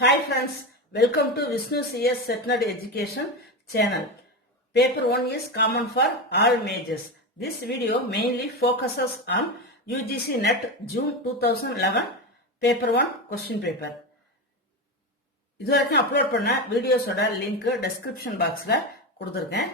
Hi friends, welcome to Vishnu CS Setnet Education channel. Paper 1 is common for all majors. This video mainly focuses on UGC NET June 2011 Paper 1 question paper. இதுவரைக்கும் upload பண்ண வீடியோஸோட link description பாக்ஸில் கொடுத்துருக்கேன்,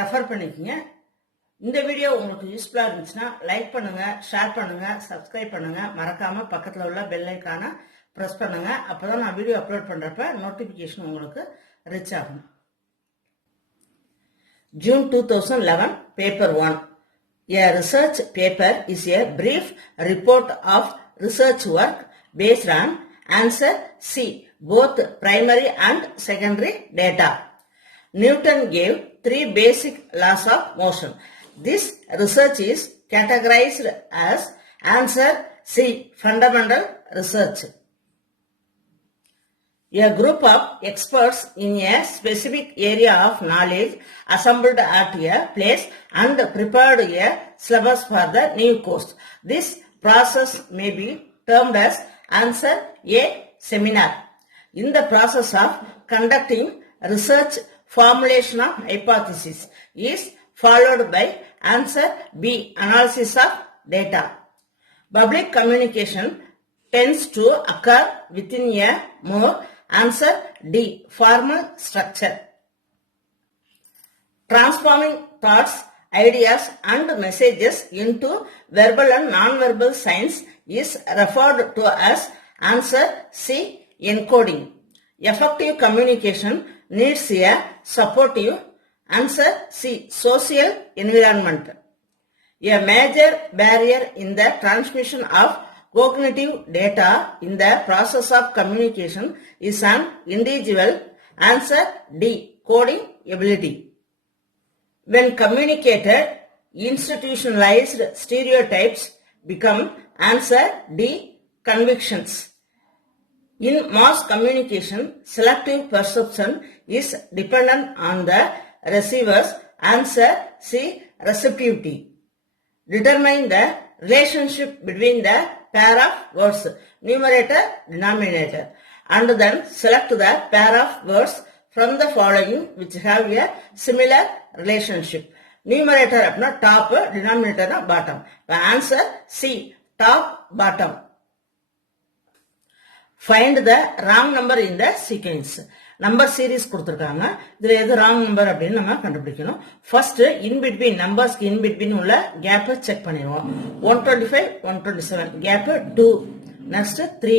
refer பண்ணிக்கோங்க. இந்த video உங்களுக்கு யூஸ்ஃபுல்லாக இருந்துச்சுன்னா லைக் பண்ணுங்க, ஷேர் பண்ணுங்க, சப்ஸ்கிரைப் பண்ணுங்க, மறக்காம பக்கத்தில் உள்ள பெல் ஐக்கானை ப்ரெஸ் பண்ணுங்க. அப்போதான் நான் வீடியோ அப்லோட் பண்ணுறப்ப நோட்டிஃபிகேஷன் உங்களுக்கு ரீச் ஆகும். June 2011 Paper 1. A research paper is a brief report of research work based on answer C, both primary and secondary data. Newton gave 3 basic laws of motion. This research is categorized as answer C, fundamental research. A group of experts in a specific area of knowledge assembled at a place and prepared a syllabus for the new course. This process may be termed as answer A seminar. In the process of conducting research, formulation of hypothesis is followed by answer B, analysis of data. Public communication tends to occur within a more answer D, formal structure. Transforming thoughts, ideas and messages into verbal and non-verbal signs is referred to as answer C, encoding. Effective communication needs a supportive answer C, social environment. A major barrier in the transmission of cognitive data in the process of communication is an individual answer D, coding ability. When communicated, institutionalized stereotypes become answer D, convictions. In mass communication, selective perception is dependent on the receiver's answer C, receptivity. Determine the relationship between the pair of words, numerator, denominator, and then select the pair of words from the following which have a similar relationship. Numerator apna top, denominator na bottom. The answer C, top, bottom. Find the wrong number in the sequence. Number series கொடுத்துருக்காங்க. இதுல எது wrong number அப்படின்னு நம்ம கண்டுபிடிக்கணும். First in between நம்பர்ஸ்க்கு in between உள்ள gap check பண்ணிடுவோம். 125 127 gap 2, next 3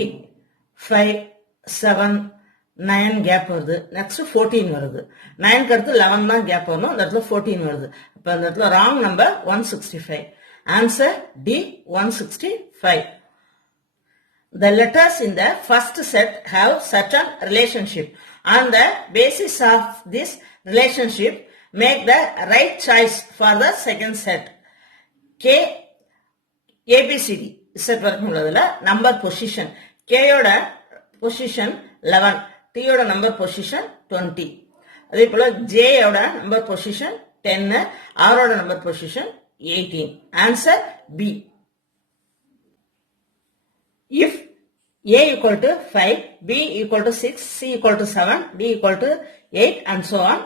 5 7 9 gap வருது, நெக்ஸ்ட் 14 வருது. 9க்கு அடுத்து 11 தான் கேப் வரணும், அந்த இடத்துல 14 வருது. அப்ப அந்த இடத்துல wrong number 165. Answer D 165. The letters in the first set have certain relationship. On the basis of this relationship, make the right choice for the second set. K, ABCD set வரைக்கும் உள்ளதுல number position. K யோட position 11, T யோட number position 20. அதே போல J யோட number position 10, R யோட number position 18. Answer B. If A equal to 5, B equal to 6, C equal to 7, D equal to 8 and so on,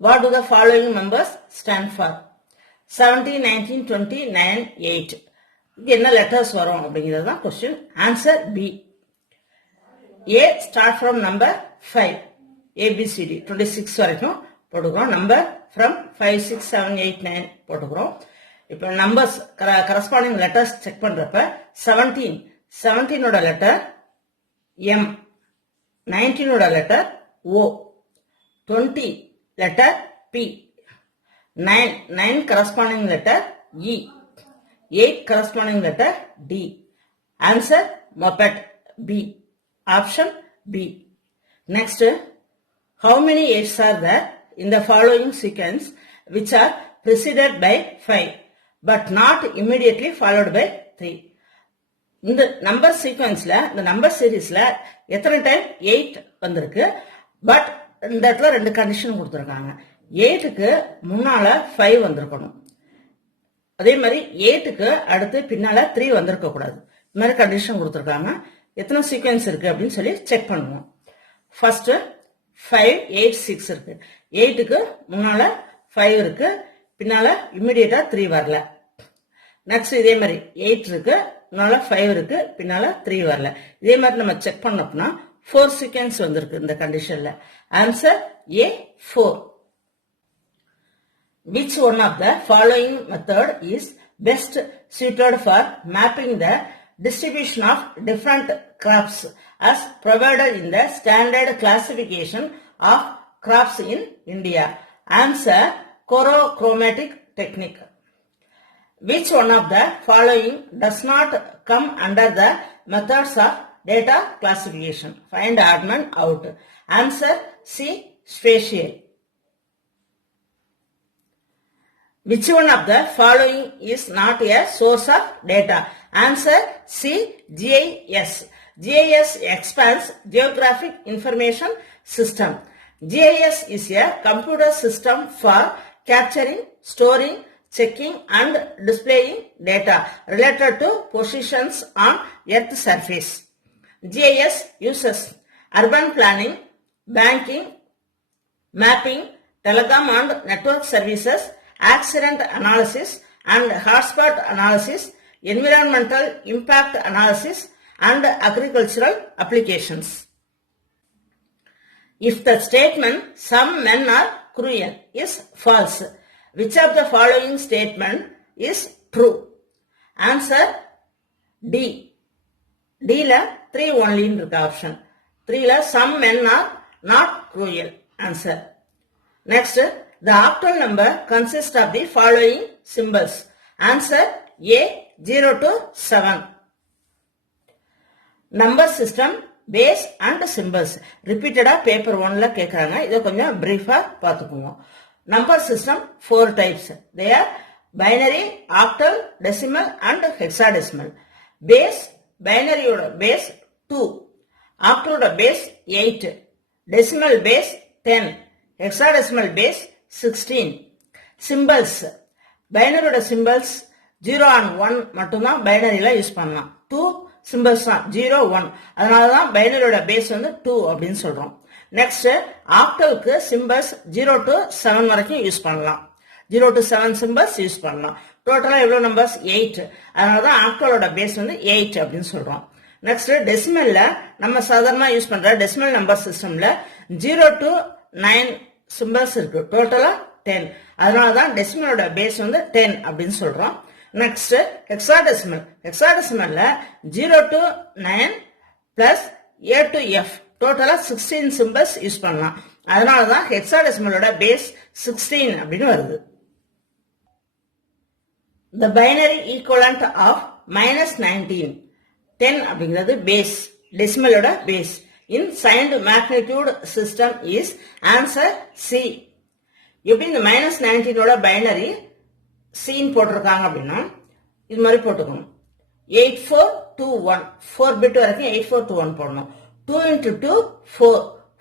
what do the following numbers stand for? 17, 19, 20, 9, 8. இங்க என்ன letters வரும் அப்படிங்கிறது தான் question. Answer B. A start from number 5. ABCD 26 வரைக்கும் போட்டுக்கிறோம். Number from 5, 6, 7, 8, 9 போட்டுக்கிறோம். இப்போ numbers corresponding letters check பண்றப்ப 17 ஓட லெட்டர் M, 19 ஓட letter O, 20 letter P, 9 corresponding letter E, 8 corresponding letter D. Answer moped B. Option B. Next, how many 8s are there in the following sequence which are preceded by 5 but not immediately followed by 3? இந்த number சீக்வன்ஸ்ல இந்த number சீரீஸ்ல எத்தனை time 8 வந்திருக்கு, but இந்த இடத்துல ரெண்டு condition கொடுத்துருக்காங்க. 8க்கு முன்னால 5 வந்திருக்கணும், அதே மாதிரி 8க்கு அடுத்து பின்னால 3 வந்திருக்க கூடாது. இந்த மாதிரி கண்டிஷன் கொடுத்துருக்காங்க. எத்தனை சீக்வன்ஸ் இருக்கு அப்படின்னு சொல்லி செக் பண்ணுவோம். First 5, 8, 6 இருக்கு. 8க்கு முன்னால 5 இருக்கு. பின்னால immediate 3 வரல. Next இதே மாதிரி 8 இருக்கு. முன்னால 5 இருக்கு. பின்னால 3 வரல. இதே மாதிரி நம்ம செக் பண்ணோம்னா 4 sequence வந்திருக்கு இந்த கண்டிஷன்ல. Answer A 4. Which one of the following method is best suited for mapping the distribution of different crops as provided in the standard classification of crops in India? Answer chorochromatic technique. Which one of the following does not come under the methods of data classification? Find odd man out. Answer C spatial. Which one of the following is not a source of data? Answer C GIS. GIS expands Geographic Information System. GIS is a computer system for capturing, storing, checking and displaying data related to positions on Earth's surface. GIS uses urban planning, banking, mapping, telecom and network services, accident analysis and hotspot analysis, environmental impact analysis and agricultural applications. If the statement some men are cruel is false, which of the following statement is true? Answer D. D la 3 only in the option. 3 la some men are not cruel. Answer. Next, the octal number consists of the following symbols. Answer A 0 to 7. Number system, base and symbols. Repeated paper 1 la கேக்குறாங்க. இத கொஞ்சம் பிரீஃபா பாத்துக்குவோம். Number system 4 types. They are binary, octal, decimal and hexadecimal. Base, binary base 2. Octal base 8. Decimal base 10. Hexadecimal base 16. Symbols. Binary symbols 0 and 1 மட்டும்தான் பைனரியில use பண்ணலாம். 2 symbols தான் 0, 1. அதனாலதான் பைனரியோட base வந்து 2 அப்படின்னு சொல்றோம். நெக்ஸ்ட் ஆக்டலுக்கு சிம்பல்ஸ் 0 to 7 வரைக்கும் யூஸ் பண்ணலாம். 0 to 7 சிம்பல்ஸ் யூஸ் பண்ணலாம். டோட்டலா எவ்வளவு நம்பர்ஸ் 8. அதனாலதான் ஆக்டலோட பேஸ் வந்து 8 அப்படின்னு சொல்றோம். நெக்ஸ்ட் டெசிமல்ல நம்ம சாதாரணமா யூஸ் பண்ற டெசிமல் நம்பர் சிஸ்டம்ல 0 to 9 சிம்பல்ஸ் இருக்கு. டோட்டலா 10. அதனாலதான் டெசிமலோட பேஸ் வந்து 10 அப்படின்னு சொல்றோம். Next hexadecimal. ஹெக்ஸாடெசிமல்ல 0 to 9 plus A to F டோட்டலா 16 சிம்பல்ஸ் யூஸ் பண்ணலாம். அதனாலதான் ஹெக்ஸாடெசிமலோட பேஸ் 16 அப்படின்னு வருது. The binary equivalent of -19 10 அப்படிங்கிறது பேஸ், டெசிமலோட base. In signed magnitude system is answer C. எப்படி இந்த -19ஓட பைனரி சீன் போட்டிருக்காங்க அப்படின்னா இது மாதிரி போட்டுக்கணும். 8421 4 பிட் வரைக்கும் 8421 போடணும். 2 into 2 4,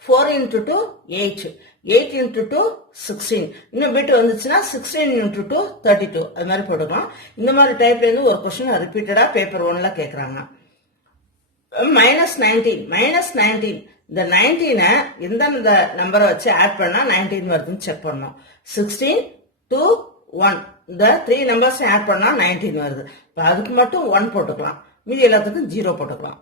4 into 2 8, 8 into 2 16. இன்னும் பிட் வந்துச்சுன்னா 16 into 2 32. அது மாதிரி போட்டுக்கலாம். இந்த மாதிரி டைப்ல இருந்து ஒரு கொஸ்டின் ரிப்பீட்டடா பேப்பர் 1ல கேக்குறாங்க. -19 இந்த 19 எந்த நம்பரை வச்சு ஆட் பண்ணா 19 வருதுன்னு செக் பண்ணோம். 16 2 1 இந்த 3 நம்பர்ஸ் ஆட் பண்ணா 19 வருது. இப்ப அதுக்கு மட்டும் 1 போட்டுக்கலாம். மீதி எல்லாத்துக்கும் 0 போட்டுக்கலாம்.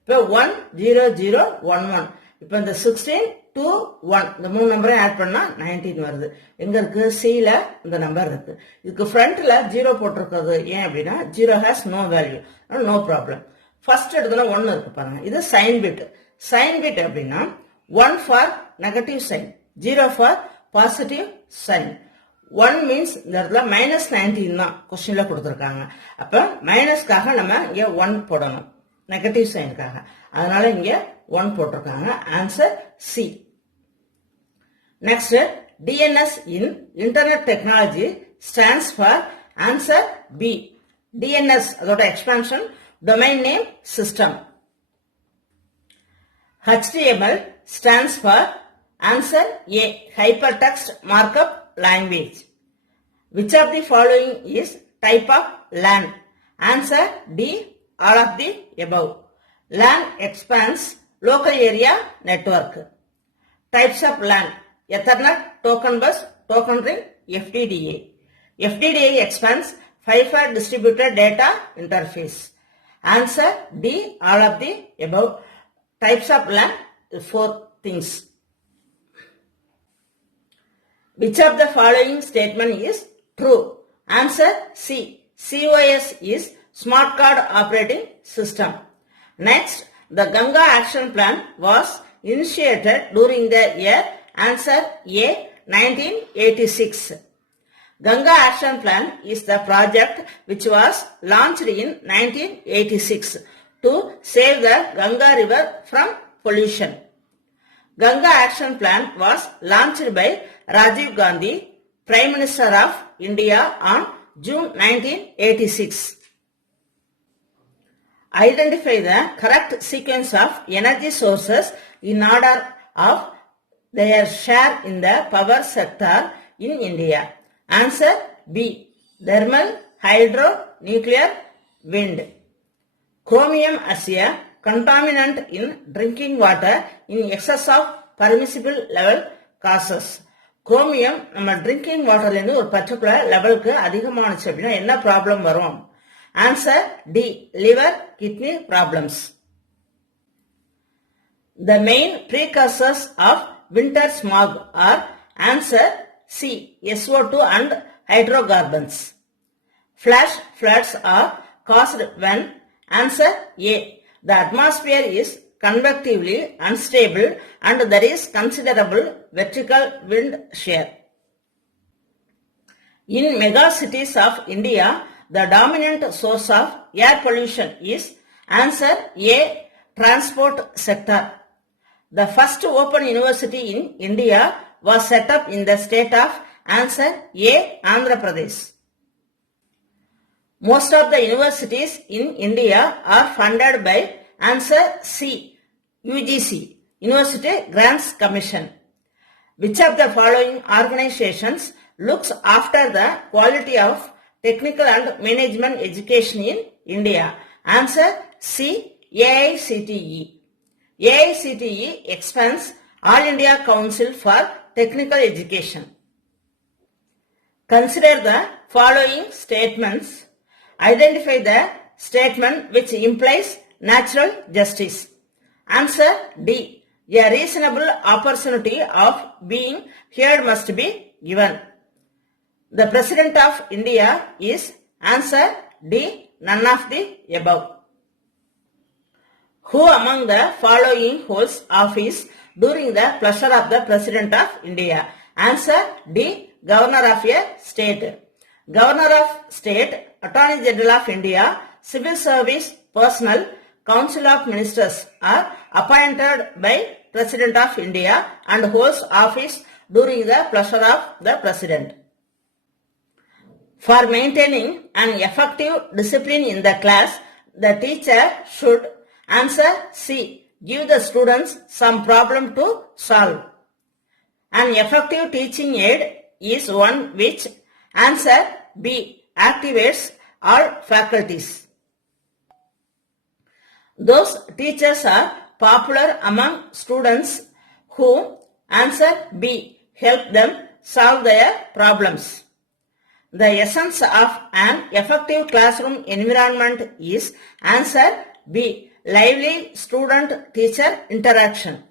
இப்ப 1 0 0 1 1. இப்ப இந்த 16 2 1 இந்த 3 நம்பரையும் ஆட் பண்ணா 19 வருது. எங்க இருக்கு? C ல இந்த நம்பர் இருக்கு. இதுக்கு ஃப்ரண்ட்ல 0 போட்டிருக்கிறது ஏன் அப்படின்னா 0 has no value. no problem. First இடத்துல 1 இருக்கு பாருங்க. இது சைன் பிட். சைன் பிட் அப்படின்னா 1 for negative sign, 0 for positive sign. 1 means இந்த இடத்துல -19 தான் கொஸ்டின்ல கொடுத்துருக்காங்க. அப்ப மைனஸ்க்காக நம்ம இங்க 1 போடணும், நெகட்டிவ் சைனுக்காக. அதனால இங்க 1 போட்டிருக்காங்க. Answer C. Next DNS in internet technology stands for answer B. DNS அதோட expansion domain name system. HTML stands for answer A. hypertext markup language. Which of the following is type of LAN? Answer D. all of the above. LAN expands local area network. Types of LAN, Ethernet, token bus, token ring, FDDA. FDDA expands Fiber Distributed Data Interface. Answer D, all of the above. Types of LAN, 4 things. Which of the following statement is true? Answer C. COS is Smart Card Operating System. Next, the Ganga Action Plan was initiated during the year. Answer A. 1986. Ganga Action Plan is the project which was launched in 1986 to save the Ganga River from pollution. Ganga Action Plan was launched by Rajiv Gandhi, Prime Minister of India, on June 1986. Identify the correct sequence of energy sources in order of their share in the power sector in India. Answer B. Thermal, hydro, nuclear, wind. Chromium as a contaminant in drinking water in excess of permissible level causes. Chromium நம்ம drinking waterல இருந்து ஒரு particular லெவலுக்கு அதிகமானுச்சு அப்படின்னா என்ன problem வரும்? Answer D. Liver, kidney problems. The main precursors of winter smog are answer C. SO2 and hydrocarbons. Flash floods are caused when answer A. The atmosphere is convectively unstable and there is considerable vertical wind shear. In megacities of India, the dominant source of air pollution is answer A. Transport sector. The first open university in India was set up in the state of answer A. Andhra Pradesh. Most of the universities in India are funded by answer C. UGC, University Grants Commission. Which of the following organizations looks after the quality of technical and management education in India? Answer C. AICTE. AICTE expands All India Council for Technical Education. Consider the following statements. Identify the statement which implies natural justice. Answer D. A reasonable opportunity of being heard must be given. The President of India is answer D. None of the above. Who among the following holds office during the pleasure of the President of India? Answer D. Governor of a state. Governor of state, Attorney General of India, Civil Service Personnel, Council of Ministers are appointed by President of India and holds office during the pleasure of the President. For maintaining an effective discipline in the class, the teacher should answer C. Give the students some problem to solve. An effective teaching aid is one which answer B. Activates all faculties. Those teachers are popular among students who answer B. Help them solve their problems. The essence of an effective classroom environment is answer B. Lively student-teacher interaction.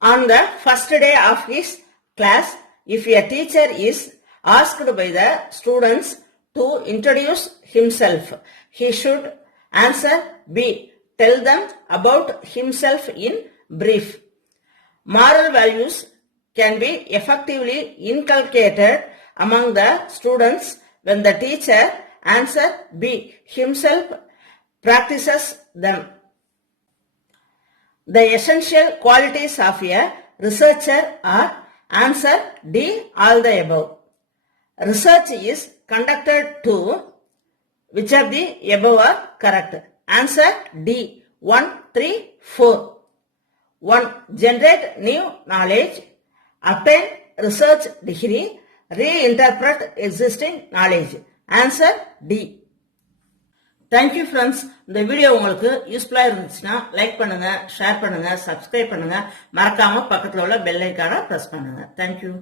On the first day of his class, if a teacher is asked by the students to introduce himself, he should answer B. Tell them about himself in brief. Moral values can be effectively inculcated among the students when the teacher answer B. Himself practices them. The essential qualities of a researcher are answer D. All the above. Research is conducted to which of the above are correct? Answer D. 1, 3, 4. 1. Generate new knowledge. Obtain research degree. Reinterpret existing knowledge. Answer D. Thank you friends. இந்த video உங்களுக்கு யூஸ்ஃபுல்லா இருந்துச்சுன்னா like பண்ணுங்க, share பண்ணுங்க, subscribe பண்ணுங்க, மறக்காம பக்கத்துல உள்ள பெல் ஐக்கான பிரஸ் பண்ணுங்க. தேங்க்யூ.